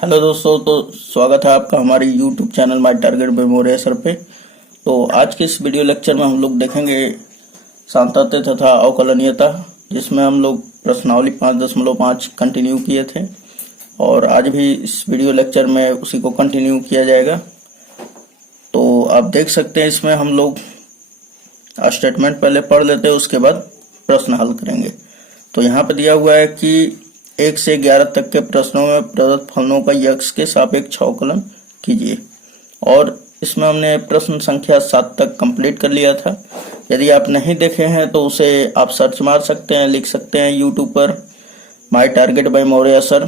Hello दोस्तों, तो स्वागत है आपका हमारे YouTube channel my target by Moriya sir पे। तो आज के इस वीडियो लेक्चर में हम लोग देखेंगे सांतत्य तथा अवकलनीयता, जिसमें हम लोग प्रश्नावली 5.5 कंटिन्यू किए थे और आज भी इस वीडियो लेक्चर में उसी को कंटिन्यू किया जाएगा। तो आप देख सकते हैं इसमें हम लोग स्टेटमेंट पहले पढ़ लेते हैं, उसके बाद प्रश्न हल करेंगे। तो यहाँ पे दिया हुआ है कि 1 से 11 तक के प्रश्नों में प्रदत्त फलनों का यक्ष के सापेक्ष अवकलन कीजिए। और इसमें हमने प्रश्न संख्या 7 तक कंप्लीट कर लिया था। यदि आप नहीं देखे हैं तो उसे आप सर्च मार सकते हैं, लिख सकते हैं यूट्यूब पर my target by Moriya sir.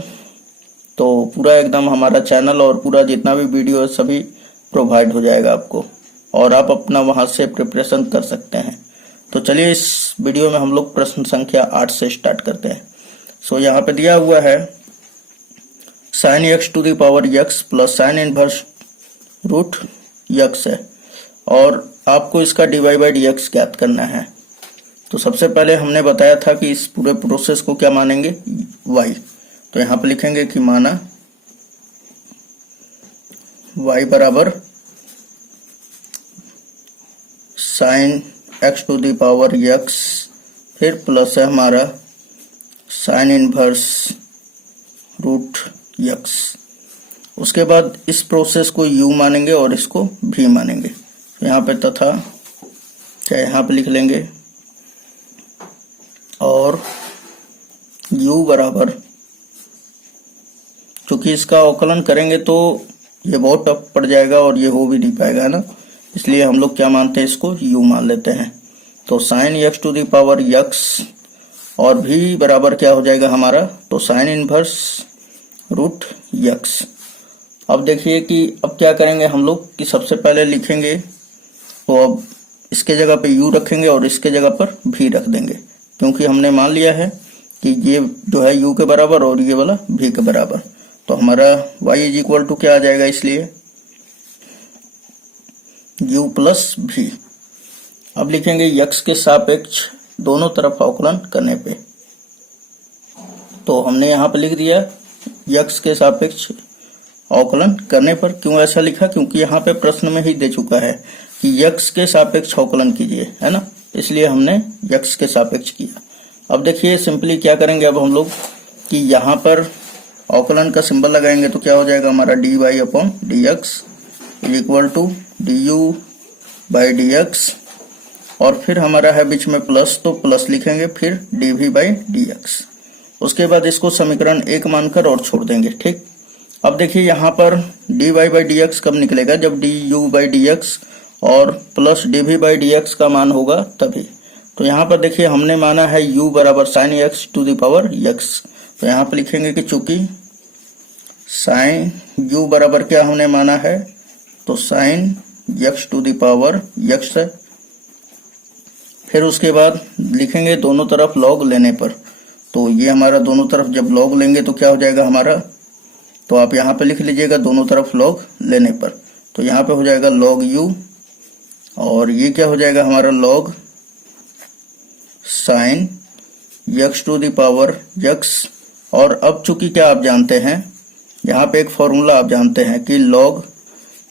तो पूरा एकदम हमारा चैनल और पूरा जितना भी वीडियो है सभी प्रोवाइड हो जाएगा आपको, और आप अपना वहां से प्रिपरेशन कर सकते हैं। तो चलिए इस वीडियो में हम लोग प्रश्न संख्या 8 से स्टार्ट करते हैं। सो यहाँ पे दिया हुआ है sin x to the power x plus sine inverse root x है, और आपको इसका dy बाई डी एक्स ज्ञात करना है। तो सबसे पहले हमने बताया था कि इस पूरे प्रोसेस को क्या मानेंगे, y। तो यहाँ पे लिखेंगे कि माना y बराबर sin x to the power x, फिर प्लस है हमारा साइन इनवर्स रूट x। उसके बाद इस प्रोसेस को u मानेंगे और इसको v मानेंगे। तो यहाँ पे तथा क्या यहाँ पे लिख लेंगे, और u बराबर, क्योंकि इसका अवकलन करेंगे तो ये बहुत टफ पड़ जाएगा और ये हो भी नहीं पाएगा ना, इसलिए हम लोग क्या मानते हैं, इसको u मान लेते हैं। तो sine x to the power x और भी बराबर क्या हो जाएगा हमारा, तो साइन इनवर्स रूट x। अब देखिए कि अब क्या करेंगे हम लोग कि सबसे पहले लिखेंगे, तो अब इसके जगह पे u रखेंगे और इसके जगह पर v रख देंगे, क्योंकि हमने मान लिया है कि ये जो है u के बराबर और ये वाला v के बराबर। तो हमारा y इज इक्वल टू क्या आ जाएगा, इसलिए u प्लस v। अब लिखेंगे x के सापेक्ष दोनों तरफ अवकलन करने पे। तो हमने यहाँ पे लिख दिया x के सापेक्ष अवकलन करने पर। क्यों ऐसा लिखा, क्योंकि यहाँ पे प्रश्न में ही दे चुका है कि x के सापेक्ष अवकलन कीजिए, है ना, इसलिए हमने x के सापेक्ष किया। अब देखिए सिंपली क्या करेंगे अब हम लोग कि यहाँ पर अवकलन का सिंबल लगाएंगे, तो क्या हो जाएगा हमारा dy upon D X is equal to du by D X, और फिर हमारा है बीच में प्लस, तो प्लस लिखेंगे, फिर dv बाई डी एक्स। उसके बाद इसको समीकरण 1 मानकर और छोड़ देंगे, ठीक। अब देखिए यहाँ पर dy बाई डी एक्स कब निकलेगा, जब du बाई डी एक्स और plus dv by D x का मान होगा तभी। तो यहाँ पर देखिए हमने माना है u बराबर sine x to the power x। तो यहाँ पर लिखेंगे कि चूंकि साइन u बराबर क्या हमने माना है, तो sine x to the power x है। फिर उसके बाद लिखेंगे दोनों तरफ लॉग लेने पर। तो ये हमारा दोनों तरफ जब लॉग लेंगे तो क्या हो जाएगा हमारा, तो आप यहाँ पे लिख लीजिएगा दोनों तरफ लॉग लेने पर। तो यहाँ पे हो जाएगा लॉग u, और ये क्या हो जाएगा हमारा log sine x to the power x। और अब चूंकि क्या आप जानते हैं, यहाँ पे एक फॉर्मूला आप जानते हैं कि log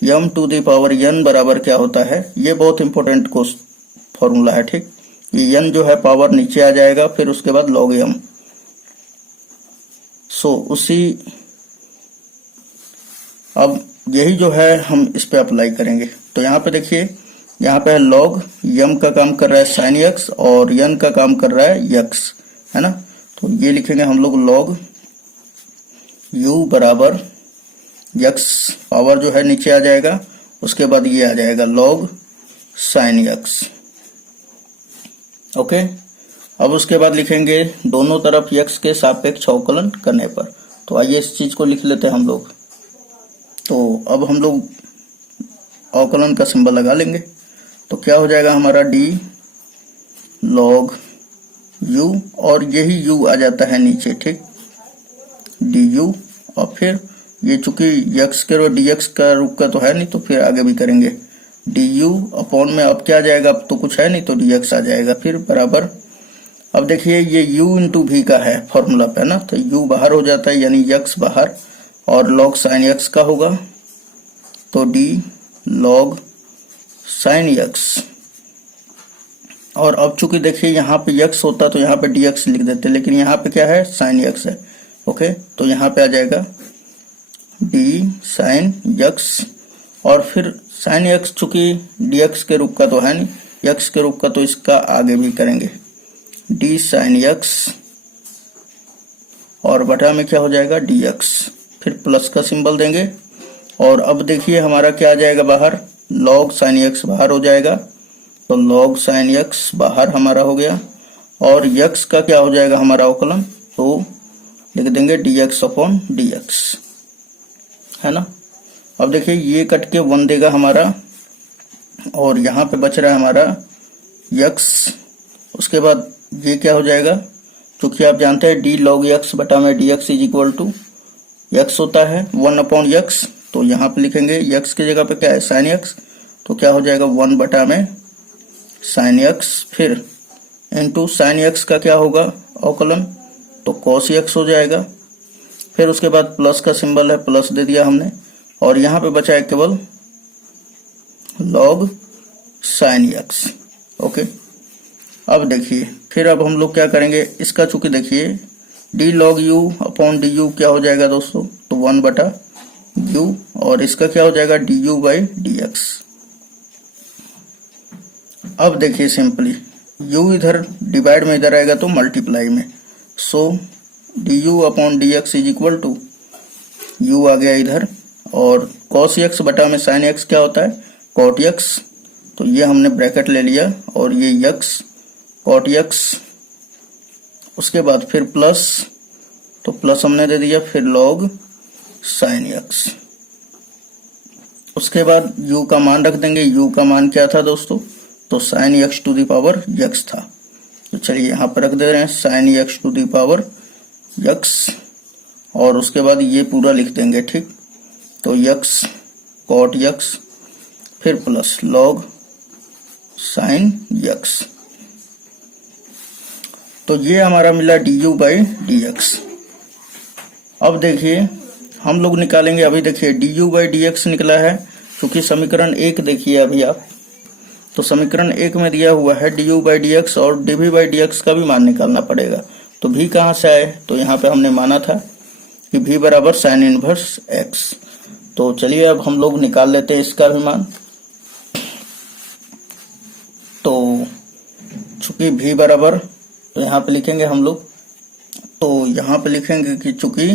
m to the power n बराबर क्या होता है। ये बहुत इंपॉर्टेंट फॉर्मूला है, ठीक। ये n जो है पावर नीचे आ जाएगा, फिर उसके बाद log m। उसी अब यही जो है हम इस पे अप्लाई करेंगे। तो यहाँ पे देखिए, यहाँ पे log m का काम कर रहा है sin x और n का काम कर रहा है x, है ना। तो ये लिखेंगे हम लोग log u बराबर x, पावर जो है नीचे आ जाएगा, उसके बाद ये आ जाएगा log sin x। ओके। अब उसके बाद लिखेंगे दोनों तरफ x के सापेक्ष अवकलन करने पर। तो आइए इस चीज को लिख लेते हैं हम लोग। तो अब हम लोग अवकलन का सिंबल लगा लेंगे। तो क्या हो जाएगा हमारा d log u, और यही u आ जाता है नीचे, ठीक, du। और फिर ये चूंकि x के और dx का रूप का तो है नहीं, तो फिर आगे भी करेंगे du अपॉन में अब क्या आ जाएगा, अब तो कुछ है नहीं तो dx आ जाएगा, फिर बराबर अब देखिए ये u इंटू भी का है फॉर्मूला पे ना, तो u बाहर हो जाता है यानी x बाहर और log sin x का होगा तो d log sin x। और अब चूंकि देखिए यहाँ पे x होता तो यहाँ पे dx लिख देते, लेकिन यहाँ पे क्या है sin x है। ओके, तो यहाँ पे आ जाएगा d sin x, और फिर sin x चूंकि dx के रूप का तो है नहीं, x के रूप का, तो इसका आगे भी करेंगे d sin x, और बटा में क्या हो जाएगा dx, फिर प्लस का सिंबल देंगे। और अब देखिए हमारा क्या आ जाएगा बाहर, log sin x बाहर हो जाएगा, तो log sin x बाहर हमारा हो गया, और x का क्या हो जाएगा हमारा अवकलन, तो लिख देंगे dx अपॉन dx, है ना। अब देखिए ये कट के 1 देगा हमारा, और यहाँ पे बच रहा है हमारा x। उसके बाद ये क्या हो जाएगा, क्योंकि आप जानते हैं d log x बटा में dx is equal to x होता है 1 अपॉन x, तो यहाँ पे लिखेंगे x की जगह पे क्या है sin x, तो क्या हो जाएगा 1 बटा में sin x, फिर इंटू sin x का क्या होगा अवकलन, तो cos x हो जाएगा। फिर उसके बाद प्लस का सिंबल है, प्लस दे दिया हमने, और यहाँ पे बचा है केवल log sin x। ओके, अब देखिए फिर अब हम लोग क्या करेंगे, इसका चूंकि देखिए d log u upon du क्या हो जाएगा दोस्तों, तो 1 बटा u, और इसका क्या हो जाएगा du बाई dx। अब देखिए सिंपली u इधर डिवाइड में इधर आएगा तो मल्टीप्लाई में, so du upon dx is equal to u आ गया इधर, और cos x बटा में sin x क्या होता है cot x, तो ये हमने ब्रैकेट ले लिया, और ये x cot x, उसके बाद फिर प्लस, तो प्लस हमने दे दिया, फिर log sin x। उसके बाद u का मान रख देंगे, u का मान क्या था दोस्तों, तो sin x to the power x था, तो चलिए यहाँ पर रख दे रहे हैं sin x to the power x, और उसके बाद ये पूरा लिख देंगे, ठीक, तो x cot x, फिर प्लस log sin x, तो ये हमारा मिला du बाई dx। अब देखिए हम लोग निकालेंगे, अभी देखिए du बाई dx निकला है, क्योंकि समीकरण 1 देखिए अभी आप, तो समीकरण 1 में दिया हुआ है du बाई dx, और dv बाई dx का भी मान निकालना पड़ेगा। तो v कहाँ से आए, तो यहाँ पे हमने माना था कि v बराबर साइन इनवर्स x, तो चलिए अब हम लोग निकाल लेते हैं इसका भी मान। तो चूंकि v बराबर, तो यहाँ पे लिखेंगे हम लोग, तो यहाँ पे लिखेंगे कि चूंकि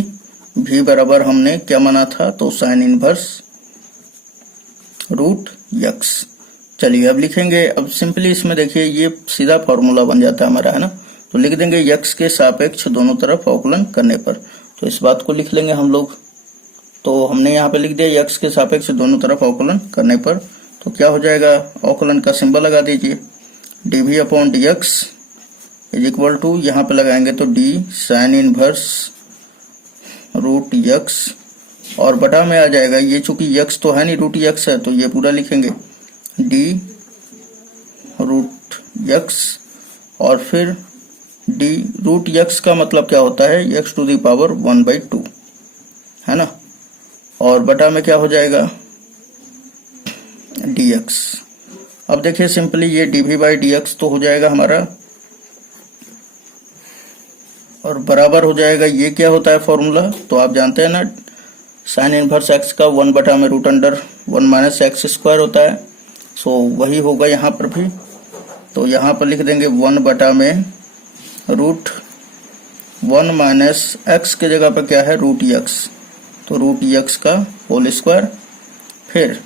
v बराबर हमने क्या माना था, तो साइन इनवर्स रूट x। चलिए अब लिखेंगे, अब सिंपली इसमें देखिए ये सीधा फॉर्मूला बन जाता है हमारा, है ना, तो लिख देंगे x के सापेक्ष दोनों तरफ अवकलन करने पर, तो इस बात को लिख लेंगे हम लोग। तो हमने यहाँ पे लिख दिया x के सापेक्ष दोनों तरफ अवकलन करने पर, तो क्या हो जाएगा, अवकलन का सिंबल लगा दीजिए, dv upon dx is equal to, यहाँ पे लगाएंगे तो d sine inverse root x, और बटा में आ जाएगा, ये चूंकि x तो है नहीं रूट x है, तो ये पूरा लिखेंगे d रूट x, और फिर d रूट x का मतलब क्या होता है x टू दी पावर 1/2, है ना, और बटा में क्या हो जाएगा dx। अब देखिए सिंपली ये dv बाई dx तो हो जाएगा हमारा, और बराबर हो जाएगा, ये क्या होता है फॉर्मूला, तो आप जानते हैं ना साइन इनवर्स x का 1 बटा में root under 1 minus X square होता है, सो वही होगा यहाँ पर भी, तो यहाँ पर लिख देंगे 1 बटा में रूट 1 माइनस एक्स के जगह पर क्या है रूट x, तो रूट x का होल स्क्वायर। फिर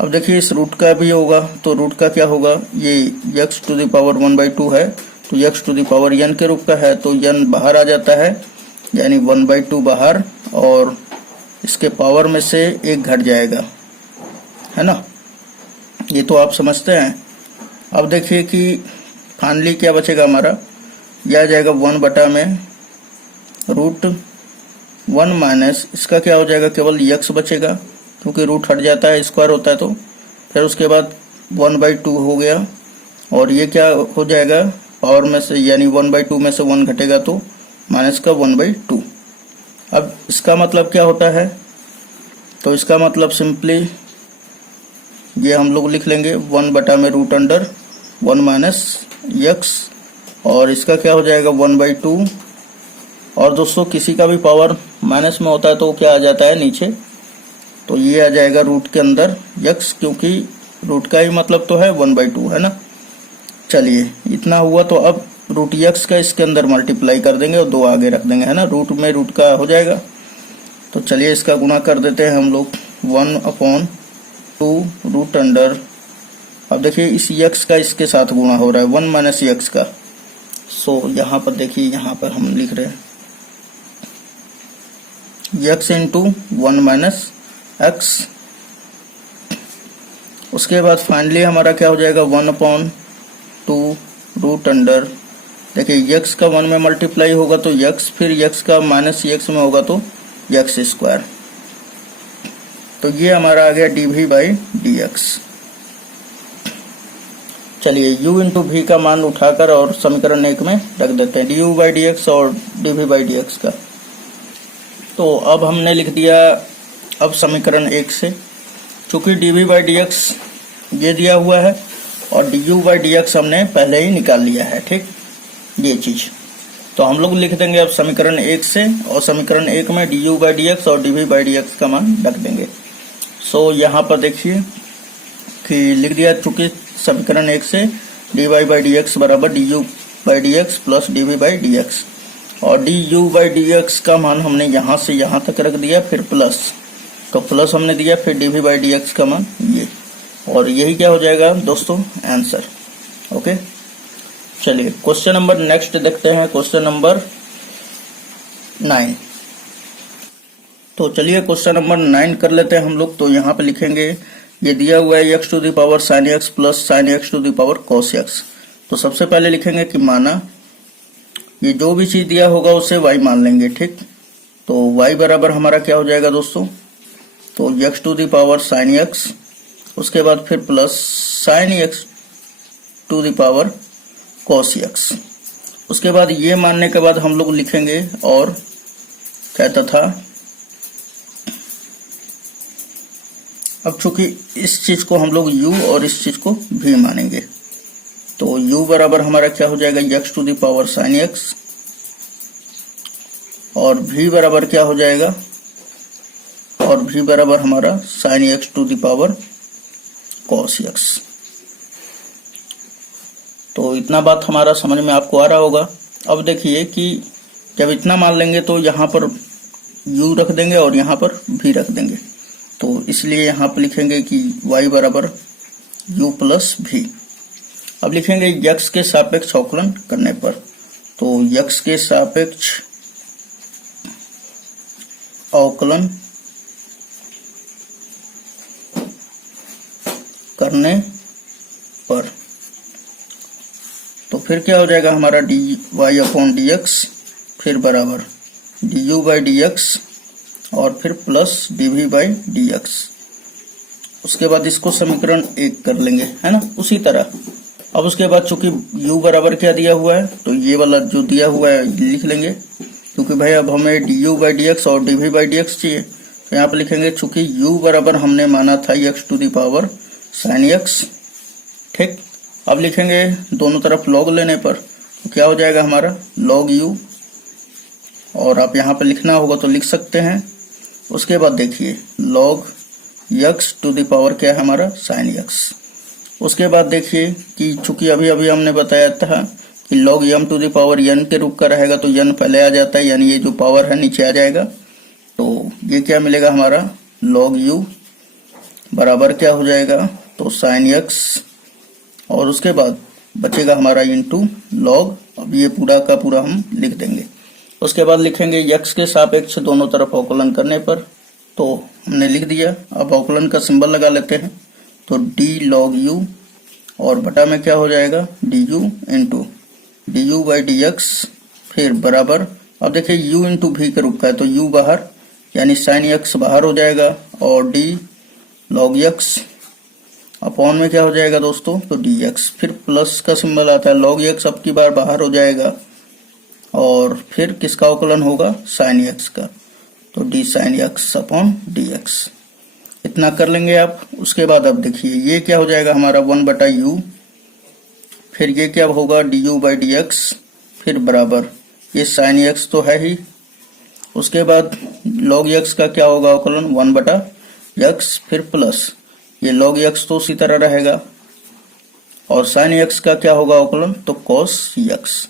अब देखिए इस रूट का भी होगा, तो रूट का क्या होगा, ये x टू द पावर 1/2 है, तो x to the power n के रूप का है, तो n बाहर आ जाता है, यानी 1/2 बाहर, और इसके पावर में से 1 घट जाएगा, है ना, ये तो आप समझते हैं। अब देखिए कि फाइनली क्या बचेगा हमारा, यह आ जाएगा 1 बटा में रूट 1 माइनस, इसका क्या हो जाएगा, केवल x बचेगा, क्योंकि रूट हट जाता है स्क्वायर होता है, तो फिर उसके बाद 1/2 हो गया, और ये क्या हो जाएगा पावर में से, यानी 1/2 में से 1 घटेगा तो माइनस का 1/2, अब इसका मतलब क्या होता है, तो इसका मतलब सिंपली ये हम लोग लिख लेंगे 1/√1 माइनस यक्स, और इसका क्या हो जाएगा 1/2। और दोस्तों किसी का भी पावर माइनस में होता है तो क्या आ जाता है नीचे, तो ये आ जाएगा रूट के अंदर यक्स, क्योंकि रूट का ही मतलब तो है 1/2 है ना। चलिए इतना हुआ, तो अब रूट यक्स का इसके अंदर मल्टीप्लाई कर देंगे और 2 आगे रख देंगे, है ना, रूट में रूट का हो जाएगा। तो चलिए इसका गुणा कर देते हैं हम लोग 1/2√। अब देखिए इस यक्स का इसके साथ गुणा हो रहा है 1 माइनस यक्स का। सो यहाँ पर देखिए, यहाँ पर हम लिख रहे हैं यक्स इंटू 1 माइनस एक्स। उसके बाद फाइनली हमारा क्या हो जाएगा 1/2√। देखिए यक्स का 1 में मल्टीप्लाई होगा तो यक्स, फिर यक्स का माइनस यक्स में होगा तो यक्स स्क्वायर। तो ये हमारा आ गया dv/dx। चलिए u इंटू v का मान उठाकर और समीकरण 1 में रख देते हैं, du/dx और dv/dx का। तो अब हमने लिख दिया, अब समीकरण 1 से चूंकि dv/dx ये दिया हुआ है और du/dx हमने पहले ही निकाल लिया है, ठीक, ये चीज। तो हम लोग लिख देंगे अब समीकरण 1 से, और समीकरण 1 में du/dx और dv/dx का मान रख देंगे। सो यहाँ पर देखिए कि लिख दिया, चूंकि समीकरण 1 से dy/dx बराबर du/dx प्लस dv/dx, और du/dx का मान हमने यहाँ से यहाँ तक रख दिया, फिर प्लस, तो प्लस हमने दिया, फिर dv/dx का मान ये, और यही क्या हो जाएगा दोस्तों आंसर। ओके, चलिए क्वेश्चन नंबर नेक्स्ट देखते हैं, क्वेश्चन नंबर 9। तो चलिए क्वेश्चन नंबर 9 कर लेते हैं हम लोग। तो यहाँ पे लिखेंगे, ये दिया हुआ है x to the power sin x plus sin x to the power cos x। तो सबसे पहले लिखेंगे कि माना ये जो भी चीज दिया होगा उसे y मान लेंगे, ठीक। तो y बराबर हमारा क्या हो जाएगा दोस्तों, तो x to the power sin x, उसके बाद फिर plus sin x to the power cos x। उसके बाद ये मानने के बाद हम लोग लिखेंगे, और कहता था अब चूंकि इस चीज को हम लोग u और इस चीज को v मानेंगे, तो u बराबर हमारा क्या हो जाएगा x to the power sin x, और v बराबर क्या हो जाएगा, और v बराबर हमारा sin x to the power cos x। तो इतना बात हमारा समझ में आपको आ रहा होगा। अब देखिए कि जब इतना मान लेंगे तो यहाँ पर u रख देंगे और यहाँ पर v रख देंगे, तो इसलिए यहाँ पर लिखेंगे कि y बराबर u प्लस v। अब लिखेंगे x के सापेक्ष अवकलन करने पर, तो x के सापेक्ष अवकलन करने पर, तो फिर क्या हो जाएगा हमारा dy/dx, फिर बराबर du/dx और फिर प्लस dv/dx। उसके बाद इसको समीकरण 1 कर लेंगे, है ना, उसी तरह। अब उसके बाद चूंकि u बराबर क्या दिया हुआ है, तो ये वाला जो दिया हुआ है लिख लेंगे, क्योंकि भाई अब हमें du/dx और dv/dx चाहिए। तो यहाँ पर लिखेंगे चूंकि u बराबर हमने माना था x to the power sin x, ठीक। अब लिखेंगे दोनों तरफ log लेने पर, तो क्या हो जाएगा हमारा log u, और आप यहाँ पर लिखना होगा तो लिख सकते हैं। उसके बाद देखिए log x to the power क्या है हमारा sin x। उसके बाद देखिए कि चूंकि अभी अभी हमने बताया था कि log m to the power n के रूप का रहेगा, तो n पहले आ जाता है, यानी ये जो पावर है नीचे आ जाएगा। तो ये क्या मिलेगा हमारा log u बराबर क्या हो जाएगा, तो sin x, और उसके बाद बचेगा हमारा इंटू log, अब ये पूरा का पूरा हम लिख देंगे। उसके बाद लिखेंगे x के सापेक्ष दोनों तरफ अवकलन करने पर, तो हमने लिख दिया। अब अवकलन का सिंबल लगा लेते हैं, तो d log u, और बटा में क्या हो जाएगा du इंटू du/dx, फिर बराबर, अब देखिए u इंटू v के रूप का है, तो u बाहर, यानी sin x बाहर हो जाएगा, और d log x अपॉन में क्या हो जाएगा दोस्तों, तो dx, फिर प्लस का सिंबल आता है, log x अब की बार बाहर हो जाएगा, और फिर किसका अवकलन होगा sin x का। तो D sine x upon D x, इतना कर लेंगे आप। उसके बाद अब देखिए ये क्या हो जाएगा हमारा 1/u, फिर ये क्या होगा du/dx, फिर बराबर ये साइन एक्स तो है ही, उसके बाद log x का क्या होगा अवकलन 1/x, फिर प्लस ये log x तो उसी तरह रहेगा, और साइन x का क्या होगा अवकलन तो cos x।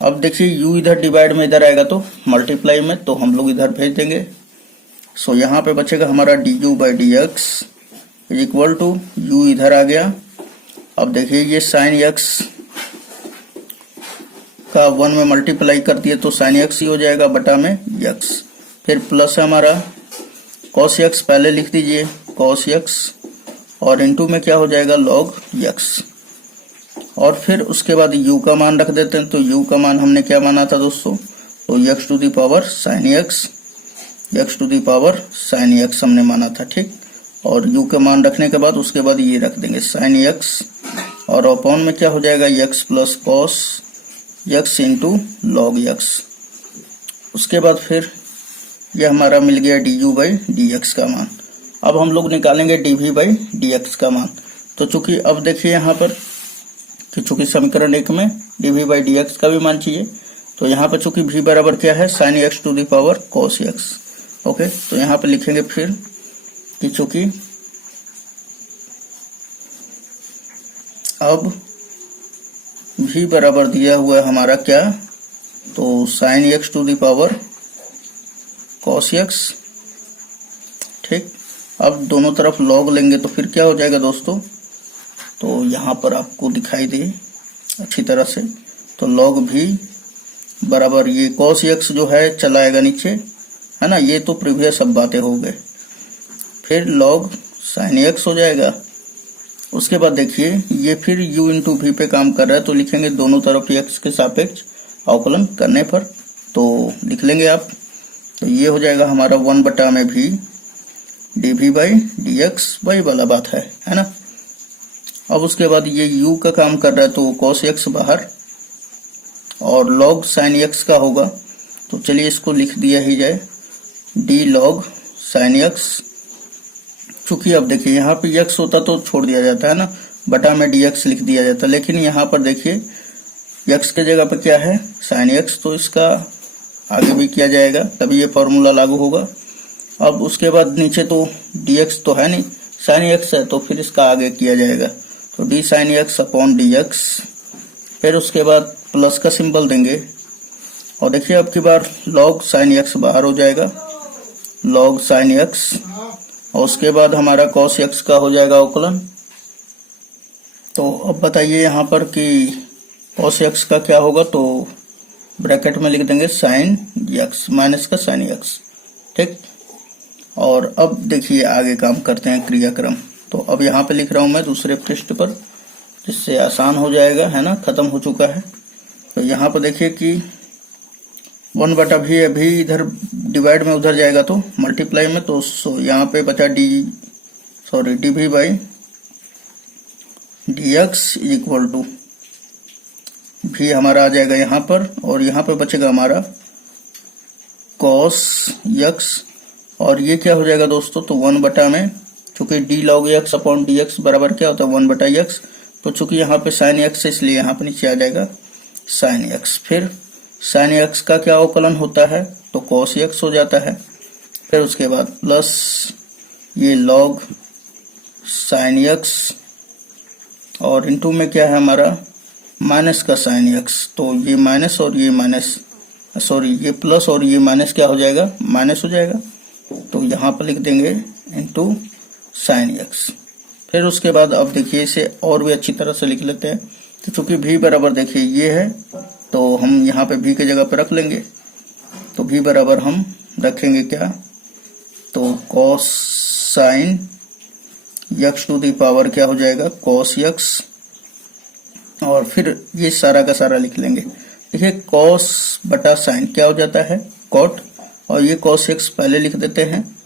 अब देखिए u इधर डिवाइड में इधर आएगा तो मल्टीप्लाई में, तो हम लोग इधर भेज देंगे। सो यहाँ पे बचेगा हमारा du/dx is equal to u इधर आ गया। अब देखिए ये साइन x का 1 में मल्टीप्लाई कर दिए तो साइन x ही हो जाएगा बटा में x, फिर प्लस हमारा cos x पहले लिख दीजिए cos x, और इनटू में क्या हो जाएगा log x, और फिर उसके बाद u का मान रख देते हैं। तो u का मान हमने क्या माना था दोस्तों, तो x to the power sine x, x to the power sine x हमने माना था, ठीक। और u का मान रखने के बाद उसके बाद ये रख देंगे साइन x, और अपॉन में क्या हो जाएगा x plus cos x into log x। उसके बाद फिर यह हमारा मिल गया du/dx का मान। अब हम लोग निकालेंगे dv/dx का मान। तो चूंकि अब देखिए यहाँ पर कि चूंकि समीकरण 1 में dv/dx का भी मान चाहिए, तो यहाँ पर चूंकि v बराबर क्या है sine x to the power cos x। Okay, तो यहाँ पर लिखेंगे फिर कि चूंकि अब v बराबर दिया हुआ है हमारा क्या, तो sine x to the power cos x, ठीक। अब दोनों तरफ log लेंगे तो फिर क्या हो जाएगा दोस्तों, तो यहाँ पर आपको दिखाई दे अच्छी तरह से, तो log v बराबर ये cos x जो है चला आएगा नीचे, है ना, ये तो प्रीवियस सब बातें हो गए, फिर log साइन x हो जाएगा। उसके बाद देखिए ये फिर u इंटू वी पे काम कर रहा है, तो लिखेंगे दोनों तरफ x के सापेक्ष अवकलन करने पर, तो लिख लेंगे आप। तो ये हो जाएगा हमारा 1/v dv/dx, वही वाला बात है ना। अब उसके बाद ये u का काम कर रहा है तो cos x बाहर, और log sin x का होगा, तो चलिए इसको लिख दिया ही जाए d log sin x। चूंकि अब देखिए यहाँ पे x होता तो छोड़ दिया जाता है ना, बटा में dx लिख दिया जाता, लेकिन यहाँ पर देखिए x के जगह पर क्या है sin x, तो इसका आगे भी किया जाएगा तभी ये फॉर्मूला लागू होगा। अब उसके बाद नीचे तो dx तो है नहीं, sin x है, तो फिर इसका आगे किया जाएगा, तो d sin x upon dx, फिर उसके बाद प्लस का सिंबल देंगे, और देखिए अब की बार log sin x बाहर हो जाएगा, log sin x, और उसके बाद हमारा cos x का हो जाएगा अवकलन। तो अब बताइए यहाँ पर कि cos x का क्या होगा, तो ब्रैकेट में लिख देंगे sin x माइनस का sin x, ठीक। और अब देखिए आगे काम करते हैं क्रियाक्रम। तो अब यहाँ पे लिख रहा हूँ मैं दूसरे पृष्ठ पर, जिससे आसान हो जाएगा, है ना, खत्म हो चुका है। तो यहाँ पर देखिए कि 1/v अभी इधर डिवाइड में उधर जाएगा तो मल्टीप्लाई में, तो यहाँ पे बचा dv/dx is equal to v हमारा आ जाएगा यहाँ पर, और यहाँ पे बचेगा हमारा cos x, और ये क्या हो जाएगा दोस्तों, तो 1 में चूंकि d log x upon dx बराबर क्या होता है 1/x, तो चूंकि यहाँ पे sin x है इसलिए यहाँ पे नीचे आ जाएगा sin x, फिर sin x का क्या अवकलन होता है, तो cos x हो जाता है, फिर उसके बाद प्लस ये log sin x, और इनटू में क्या है हमारा माइनस का sin x, तो ये माइनस और ये माइनस, सॉरी ये प्लस और ये माइनस क्या हो जाएगा, माइनस हो जाएगा, तो यहाँ पर लिख देंगे इनटू sin x। फिर उसके बाद अब देखिए इसे और भी अच्छी तरह से लिख लेते हैं। तो चूंकि v बराबर देखिए ये है, तो हम यहाँ पे v के जगह पे रख लेंगे, तो v बराबर हम रखेंगे क्या, तो cos sin x to the power क्या हो जाएगा cos x, और फिर ये सारा का सारा लिख लेंगे। देखिए cos बटा sin क्या हो जाता है cot, और ये cos x पहले लिख देते हैं,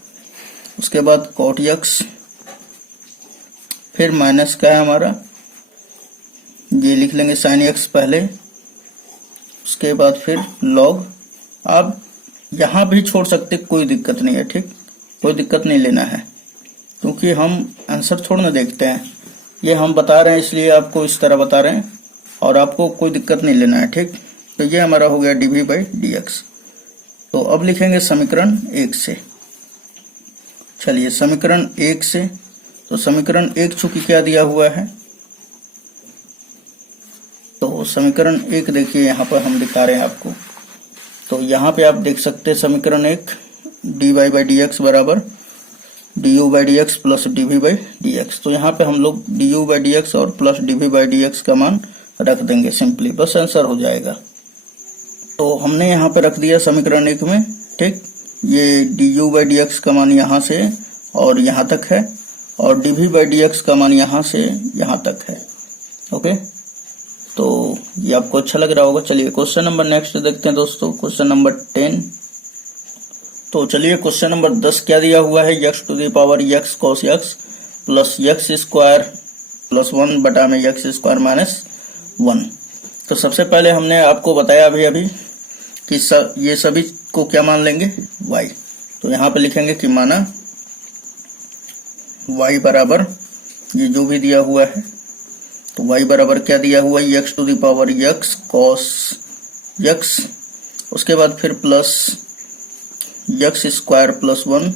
उसके बाद cot x, फिर माइनस का है हमारा, ये लिख लेंगे sin x पहले, उसके बाद फिर log। अब यहाँ भी छोड़ सकते, कोई दिक्कत नहीं है, ठीक, कोई दिक्कत नहीं लेना है, क्योंकि हम आंसर थोड़ा ना देखते हैं, ये हम बता रहे हैं इसलिए आपको इस तरह बता रहे हैं, और आपको कोई दिक्कत नहीं लेना है, ठीक। तो ये हमारा हो गया dv/dx। तो अब लिखेंगे समीकरण 1 से। चलिए समीकरण 1 से, तो समीकरण 1 चूंकि क्या दिया हुआ है, तो समीकरण 1 देखिए यहाँ पर हम दिखा रहे हैं आपको। तो यहाँ पे आप देख सकते हैं समीकरण 1 dy/dx बराबर du/dx प्लस dv/dx। तो यहाँ पे हम लोग du/dx और प्लस dv/dx का मान रख देंगे सिंपली, बस आंसर हो जाएगा। तो हमने यहाँ पे रख दिया समीकरण 1 में, ठीक। ये du/dx का मान यहाँ से और यहाँ तक है, और dv/dx का मान यहाँ से यहाँ तक है। ओके, तो ये आपको अच्छा लग रहा होगा। चलिए क्वेश्चन नंबर नेक्स्ट देखते हैं दोस्तों, क्वेश्चन नंबर 10। तो चलिए क्वेश्चन नंबर 10 क्या दिया हुआ है, x⁻x cos x plus x square plus 1 बटा में x स्क्वायर माइनस 1। तो सबसे पहले हमने आपको बताया अभी कि ये सभी को क्या मान लेंगे, y। तो यहाँ पे लिखेंगे कि माना y बराबर ये जो भी दिया हुआ है, तो y बराबर क्या दिया हुआ है, x⁻x cos x, उसके बाद फिर प्लस x स्क्वायर प्लस 1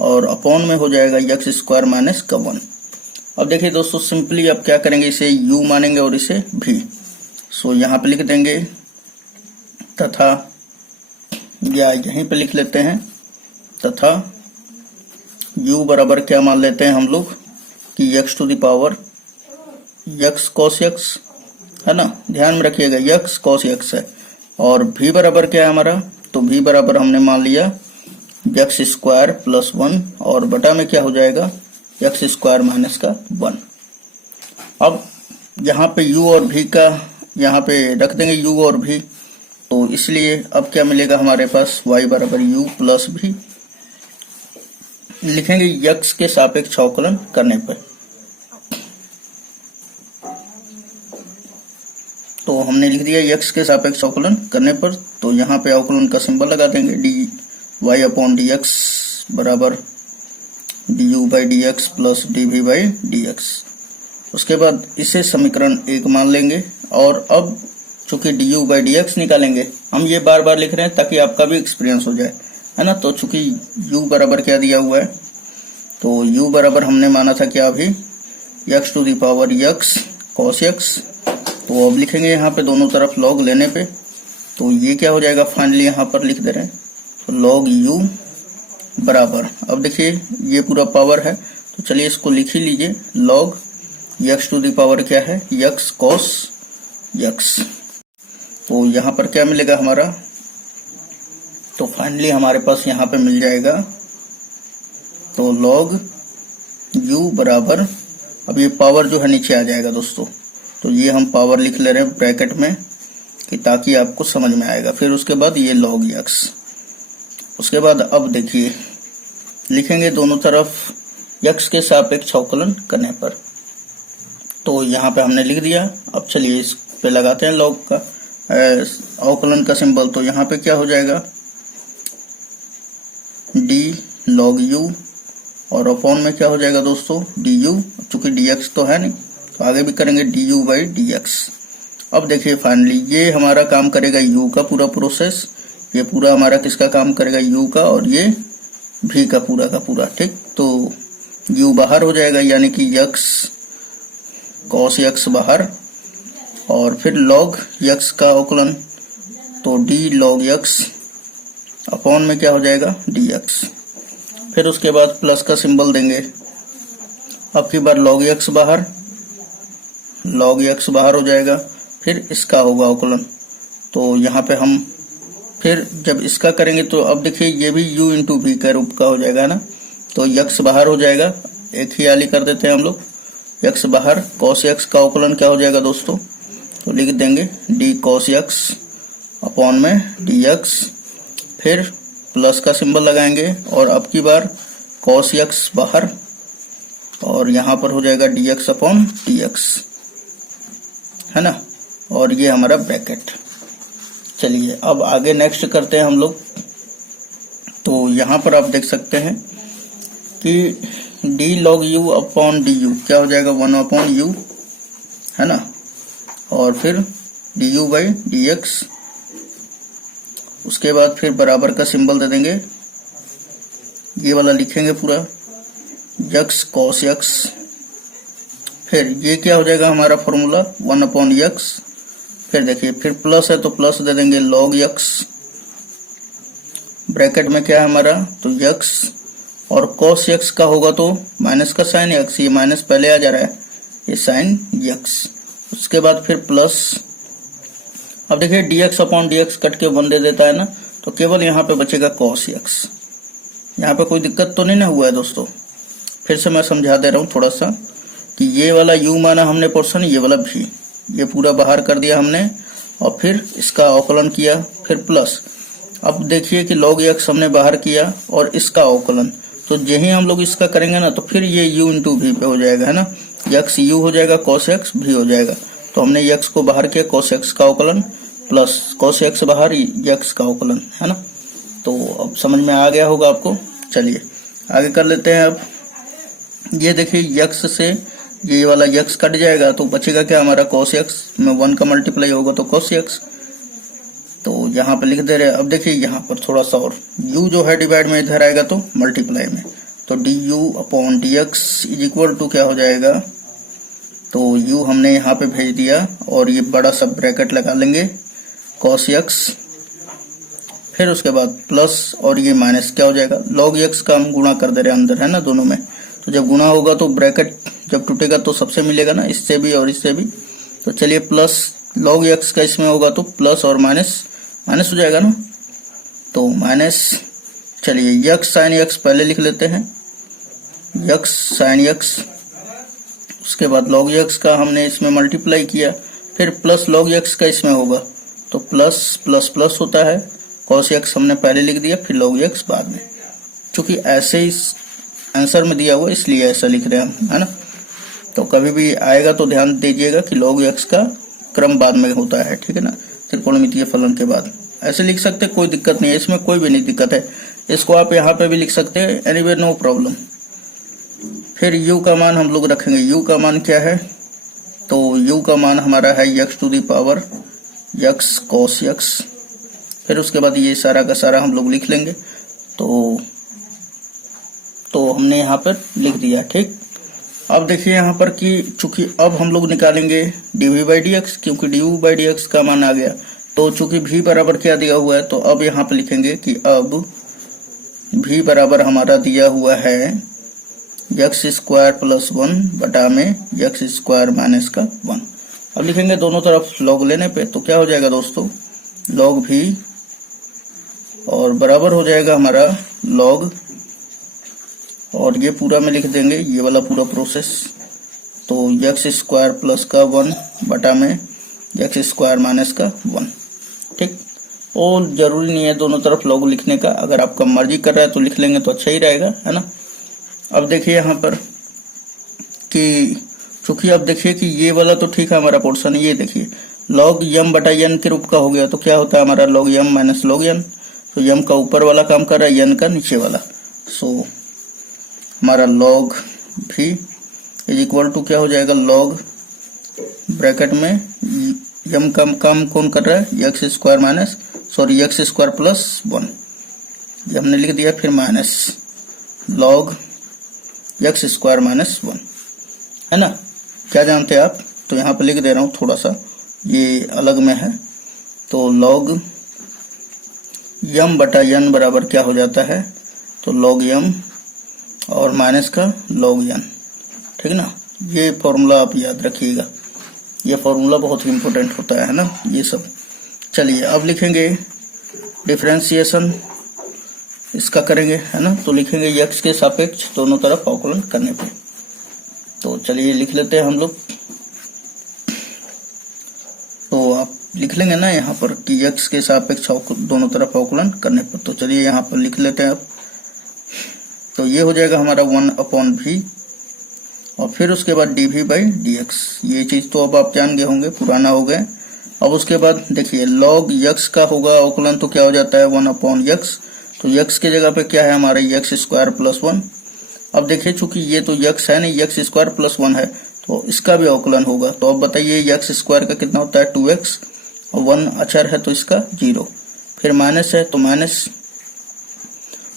और अपॉन में हो जाएगा x स्क्वायर माइनस का 1। अब देखिए दोस्तों, सिंपली अब क्या करेंगे, इसे u मानेंगे और इसे v। सो यहाँ पे लिख देंगे तथा, या यहीं पे लिख लेते हैं तथा u बराबर क्या मान लेते हैं हम लोग कि x⁻x cos x है ना, ध्यान में रखिएगा x cos x है, और v बराबर क्या है हमारा, तो v बराबर हमने मान लिया x स्क्वायर प्लस 1 और बटा में क्या हो जाएगा x स्क्वायर माइनस का 1। अब यहाँ पे u और v का यहाँ पे रख देंगे u और v, तो इसलिए अब क्या मिलेगा हमारे पास, y बराबर u प्लस v लिखेंगे x के सापेक्ष अवकलन करने पर। तो हमने लिख दिया x के सापेक्ष अवकलन करने पर, तो यहाँ पे अवकलन का सिंबल लगा देंगे, dy/dx बराबर du/dx प्लस dv/dx। उसके बाद इसे समीकरण 1 मान लेंगे, और अब चूंकि du/dx निकालेंगे, हम ये बार बार लिख रहे हैं ताकि आपका भी एक्सपीरियंस हो जाए, है ना। तो चूंकि u बराबर क्या दिया हुआ है, तो u बराबर हमने माना था क्या अभी, x⁻x cos x। तो अब लिखेंगे यहाँ पे दोनों तरफ log लेने पे, तो ये क्या हो जाएगा, फाइनली यहाँ पर लिख दे रहे हैं, तो log u बराबर, अब देखिए ये पूरा पावर है, तो चलिए इसको लिख ही लीजिए, log x⁻ क्या है, x cos x। तो यहाँ पर क्या मिलेगा हमारा, तो फाइनली हमारे पास यहाँ पे मिल जाएगा, तो log u बराबर, अब ये पावर जो है नीचे आ जाएगा दोस्तों, तो ये हम पावर लिख ले रहे हैं ब्रैकेट में कि ताकि आपको समझ में आएगा। फिर उसके बाद ये log x, उसके बाद अब देखिए लिखेंगे दोनों तरफ x के सापेक्ष अवकलन करने पर। तो यहाँ पे हमने लिख दिया। अब चलिए इस पे लगाते हैं log का अवकलन का सिंबल। तो यहाँ पे क्या हो जाएगा, d log u और अपॉन में क्या हो जाएगा दोस्तों, du। चूंकि dx तो है नहीं, तो आगे भी करेंगे du/dx। अब देखिए फाइनली ये हमारा काम करेगा u का पूरा प्रोसेस, ये पूरा हमारा किसका काम करेगा, u का, और ये v का पूरा, ठीक। तो u बाहर हो जाएगा, यानी कि x cos x बाहर, और फिर log x का अवकलन, तो d log x अपॉन में क्या हो जाएगा, dx। फिर उसके बाद प्लस का सिंबल देंगे, अब की बार log x बाहर हो जाएगा, फिर इसका होगा अवकलन। तो यहाँ पे हम फिर जब इसका करेंगे, तो अब देखिए ये भी u इंटू v का रूप का हो जाएगा ना, तो x बाहर हो जाएगा, एक ही आली कर देते हैं हम लोग, x बाहर, cos x का अवकलन क्या हो जाएगा दोस्तों, तो लिख देंगे d cos x अपॉन में dx, फिर प्लस का सिंबल लगाएंगे, और अब की बार cos x बाहर, और यहाँ पर हो जाएगा dx अपॉन dx, है ना, और ये हमारा ब्रैकेट। चलिए अब आगे नेक्स्ट करते हैं हम लोग तो यहाँ पर आप देख सकते हैं कि D log you upon D you क्या हो जाएगा 1 अपॉन यू, है ना, और फिर D you by D x. उसके बाद फिर बराबर का सिंबल दे देंगे, ये वाला लिखेंगे पूरा यक्स कॉस यक्स। फिर ये क्या हो जाएगा हमारा फॉर्मूला 1 अपॉन यक्स। फिर देखिए फिर प्लस है तो प्लस दे देंगे लॉग यक्स, ब्रैकेट में क्या है हमारा तो यक्स, और कॉस यक्स का होगा तो माइनस का साइन यक्स, ये माइनस पहले आ जा रहा है, ये साइन यक्स। उसके बाद फिर प्लस, अब देखिए dx अपॉन dx कट के 1 दे देता है ना, तो केवल यहाँ पे बचेगा cos x। यहाँ पे कोई दिक्कत तो नहीं ना हुआ है दोस्तों। फिर से मैं समझा दे रहा हूँ थोड़ा सा कि ये वाला u माना हमने पोर्शन, ये वाला v, ये पूरा बाहर कर दिया हमने और फिर इसका अवकलन किया, फिर प्लस। अब देखिए कि log x हमने बाहर किया और इसका अवकलन, तो यही हम लोग इसका करेंगे ना तो फिर ये u इंटू v पे हो जाएगा, है ना, x u हो जाएगा cos x v हो जाएगा। तो हमने x को बाहर किया cos x का अवकलन प्लस cos x बाहर x का अवकलन, है ना। तो अब समझ में आ गया होगा आपको। चलिए आगे कर लेते हैं। अब ये देखिए x से ये वाला x कट जाएगा तो बचेगा क्या हमारा cos x में 1 का मल्टीप्लाई होगा तो cos x, तो यहाँ पे लिख दे रहे हैं। अब देखिए यहाँ पर थोड़ा सा और u जो है डिवाइड में इधर आएगा तो मल्टीप्लाई में, तो D U upon D X is equal to क्या हो जाएगा, तो u हमने यहाँ पे भेज दिया और ये बड़ा सा ब्रैकेट लगा लेंगे cos x, फिर उसके बाद प्लस और ये माइनस क्या हो जाएगा, log x का हम गुणा कर दे रहे हैं अंदर, है ना, दोनों में। तो जब गुणा होगा तो ब्रैकेट जब टूटेगा तो सबसे मिलेगा ना, इससे भी और इससे भी। तो चलिए प्लस log x का इसमें होगा तो प्लस और माइनस माइनस हो जाएगा ना, तो माइनस। चलिए x साइन x पहले लिख लेते हैं, x साइन x। उसके बाद log x का हमने इसमें मल्टीप्लाई किया, फिर प्लस log x का इसमें होगा तो प्लस प्लस प्लस होता है, cos x हमने पहले लिख दिया फिर log x बाद में, क्योंकि ऐसे ही आंसर में दिया हुआ इसलिए ऐसा लिख रहे हैं हम, है ना। तो कभी भी आएगा तो ध्यान दीजिएगा कि log x का क्रम बाद में होता है, ठीक है ना, त्रिकोणमितीय फलन के बाद। ऐसे लिख सकते, कोई दिक्कत नहीं है, इसमें कोई भी नहीं दिक्कत है। इसको आप यहाँ पे भी लिख सकते हैं, एनीवे नो प्रॉब्लम। फिर u का मान हम लोग रखेंगे, u का मान क्या है, तो u का मान हमारा है x to the power x cos x। फिर उसके बाद ये सारा का सारा हम लोग लिख लेंगे, तो हमने यहाँ पर लिख दिया, ठीक। अब देखिए यहाँ पर कि चूंकि अब हम लोग निकालेंगे dv बाई डी एक्स, क्योंकि du बाई डी एक्स का मान आ गया, तो चूंकि v बराबर क्या दिया हुआ है, तो अब यहाँ पर लिखेंगे कि अब v बराबर हमारा दिया हुआ है x स्क्वायर प्लस 1 बटा में x स्क्वायर माइनस का 1। अब लिखेंगे दोनों तरफ log लेने पे, तो क्या हो जाएगा दोस्तों, log v और बराबर हो जाएगा हमारा log, और ये पूरा में लिख देंगे ये वाला पूरा प्रोसेस, तो x स्क्वायर प्लस का 1 बटा में x स्क्वायर माइनस का 1, ठीक। और जरूरी नहीं है दोनों तरफ log लिखने का, अगर आपका मर्जी कर रहा है तो लिख लेंगे तो अच्छा ही रहेगा, है ना। अब देखिए यहाँ पर कि चूंकि अब देखिए कि ये वाला तो ठीक है हमारा पोर्शन, ये देखिए log m बटा n के रूप का हो गया, तो क्या होता है हमारा log m minus log n, तो m का ऊपर वाला काम कर रहा है, n का नीचे वाला। सो हमारा log v is equal to क्या हो जाएगा, log ब्रैकेट में m का काम कौन कर रहा है, x square minus x square plus 1, ये हमने लिख दिया, फिर minus log x square minus 1, है ना। क्या जानते हैं आप, तो यहाँ पे लिख दे रहा हूँ, थोड़ा सा ये अलग में है, तो log m बटा n बराबर क्या हो जाता है, तो log m और माइनस का log n, ठीक ना। ये फॉर्मूला आप याद रखिएगा, ये फॉर्मूला बहुत ही इंपॉर्टेंट होता है ना ये सब। चलिए अब लिखेंगे डिफरेंशिएशन, इसका करेंगे, है ना, तो लिखेंगे x के सापेक्ष दोनों तरफ अवकलन करने पे। तो चलिए लिख लेते हैं हम लोग, तो आप लिख लेंगे ना यहाँ पर कि x के सापेक्ष दोनों तरफ अवकलन करने पर, तो चलिए यहाँ पर लिख लेते हैं अब। तो ये हो जाएगा हमारा 1 अपॉन v, और फिर उसके बाद dv बाई dx, ये चीज तो अब आप जान गए होंगे, पुराना हो गए। अब उसके बाद देखिए log x का होगा अवकलन, तो क्या हो जाता है 1 अपॉन x, तो यक्स की जगह पे क्या है हमारा यक्स स्क्वायर प्लस 1। अब देखिए चूंकि ये तो यक्स है नहीं, यक्स स्क्वायर प्लस 1 है, तो इसका भी अवकलन होगा। तो अब बताइए यक्स स्क्वायर का कितना होता है 2x, और 1 अचर है तो इसका 0, फिर माइनस है तो माइनस।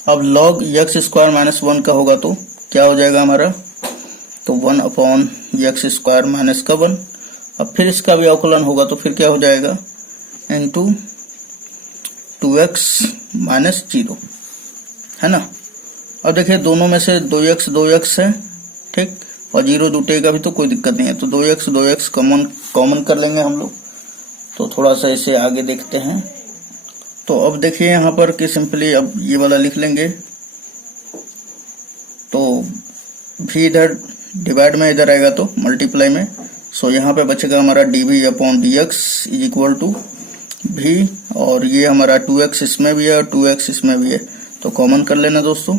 अब log यक्स स्क्वायर माइनस 1 का होगा तो क्या हो जाएगा हमारा, तो 1 अपॉन यक्स स्क्वायर माइनस का 1। अब फिर इसका भी अवकलन होगा तो फिर क्या हो जाएगा इंटू 2x माइनस 0, है ना। अब देखिए दोनों में से 2x है, ठीक, और 0 जुटेगा भी तो कोई दिक्कत नहीं है, तो 2x कॉमन कर लेंगे हम लोग। तो थोड़ा सा इसे आगे देखते हैं। तो अब देखिए यहाँ पर कि सिंपली अब ये वाला लिख लेंगे, तो भी इधर डिवाइड में इधर आएगा तो मल्टीप्लाई में, सो यहाँ पे बचेगा हमारा dv upon dx is equal to भी, और ये हमारा 2x इसमें भी है और 2x इसमें भी है, तो कॉमन कर लेना दोस्तों।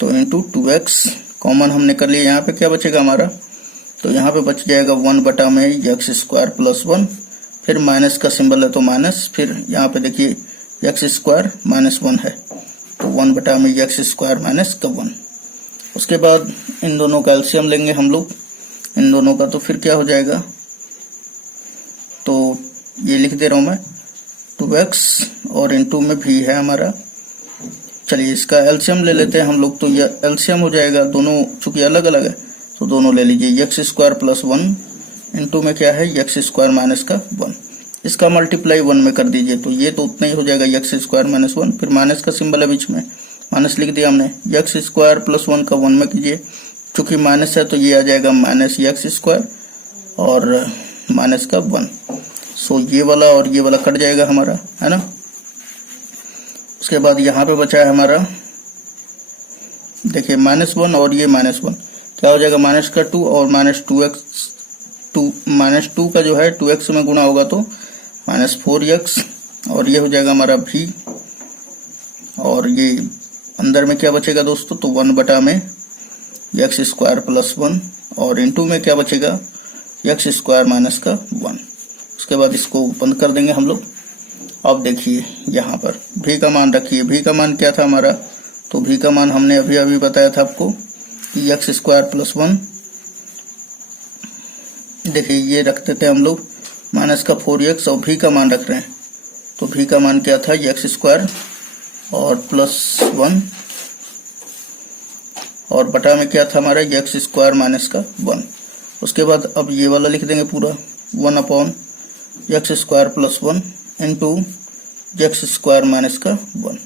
तो इंटू 2x कॉमन हमने कर लिया, यहाँ पे क्या बचेगा हमारा, तो यहाँ पे बच जाएगा 1 बटा में यक्स स्क्वायर प्लस 1, फिर माइनस का सिंबल है तो माइनस, फिर यहाँ पे देखिए यक्स स्क्वायर माइनस 1 है, तो 1 बटा में यक्स स्क्वायर माइनस का 1। उसके बाद इन दोनों का एलसीएम लेंगे हम लोग, इन दोनों का, तो फिर क्या हो जाएगा, तो ये लिख दे रहा हूं मैं 2x और इंटू में भी है हमारा। चलिए इसका एलसीएम ले लेते हैं हम लोग, तो ये एलसीएम हो जाएगा, दोनों चूंकि अलग अलग है तो दोनों ले लीजिए, यक्स स्क्वायर प्लस 1 इंटू में क्या है यक्स स्क्वायर माइनस का 1, इसका मल्टीप्लाई 1 में कर दीजिए, तो ये तो उतना ही हो जाएगा यक्स स्क्वायर माइनस 1, फिर माइनस का सिंबल है बीच में, माइनस लिख दिया हमने, यक्स स्क्वायर प्लस 1 का 1 में कीजिए, चूंकि माइनस है तो ये आ जाएगा माइनस यक्स स्क्वायर और माइनस का 1, सो ये वाला और ये वाला कट जाएगा हमारा, है ना। उसके बाद यहाँ पे बचा है हमारा, देखिए -1 और ये -1, क्या हो जाएगा माइनस का 2 और माइनस 2 का जो है 2x में गुणा होगा तो -4x, और ये हो जाएगा हमारा भी, और ये अंदर में क्या बचेगा दोस्तों, तो 1 बटा में यक्स स्क्वायर प्लस 1, और इंटू में क्या बचेगा यक्स स्क्वायर माइनस का 1। उसके बाद इसको बंद कर देंगे हम लोग। अब देखिए यहाँ पर भी का मान रखिए, भी का मान क्या था हमारा, तो भी का मान हमने अभी अभी बताया था आपको, यक्स स्क्वायर प्लस 1, देखिए ये रखते थे हम लोग माइनस का 4x, और भी का मान रख रहे हैं, तो भी का मान क्या था यक्स स्क्वायर और प्लस 1, और बटा में क्या था हमारा यक्स स्क्वायर माइनस का 1। उसके बाद अब ये वाला लिख देंगे पूरा, 1 upon x square plus 1 into x square minus का 1।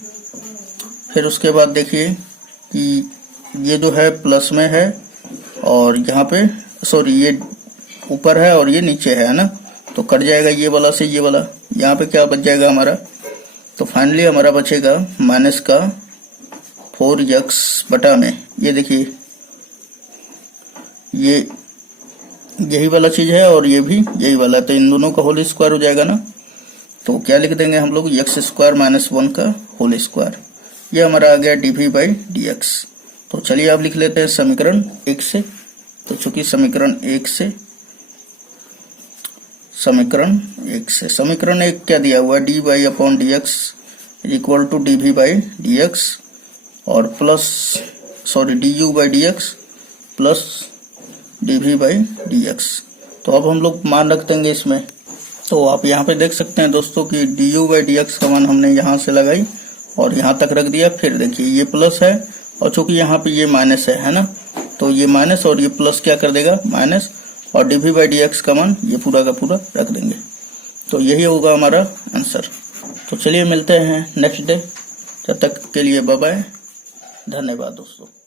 फिर उसके बाद देखिए कि ये जो है प्लस में है, और यहाँ पे सॉरी ये ऊपर है और ये नीचे है ना, तो कट जाएगा ये वाला से ये वाला, यहाँ पे क्या बच जाएगा हमारा, तो फाइनली हमारा बचेगा माइनस का 4x बटा में, ये देखिए ये यही वाला चीज है और ये भी यही वाला, तो इन दोनों का होल स्क्वायर हो जाएगा ना, तो क्या लिख देंगे हम लोग यक्स स्क्वायर माइनस 1 का होल स्क्वायर, ये हमारा आ गया dv बाई dx। तो चलिए आप लिख लेते हैं समीकरण 1 से, तो चूंकि समीकरण 1 समीकरण 1 क्या दिया हुआ है, dy upon dx equal to dv by dx और plus du by dx plus dv by dx। तो अब हम लोग मान रख देंगे इसमें, तो आप यहाँ पे देख सकते हैं दोस्तों कि du बाई dx का मान हमने यहाँ से लगाई और यहाँ तक रख दिया। फिर देखिए ये प्लस है और चूंकि यहाँ पे ये माइनस है ना, तो ये माइनस और ये प्लस क्या कर देगा माइनस, और dv बाई dx का मान ये पूरा का पूरा रख देंगे। तो यही होगा हमारा आंसर। तो चलिए मिलते हैं नेक्स्ट डे, तब तक के लिए बाय बाय, धन्यवाद दोस्तों।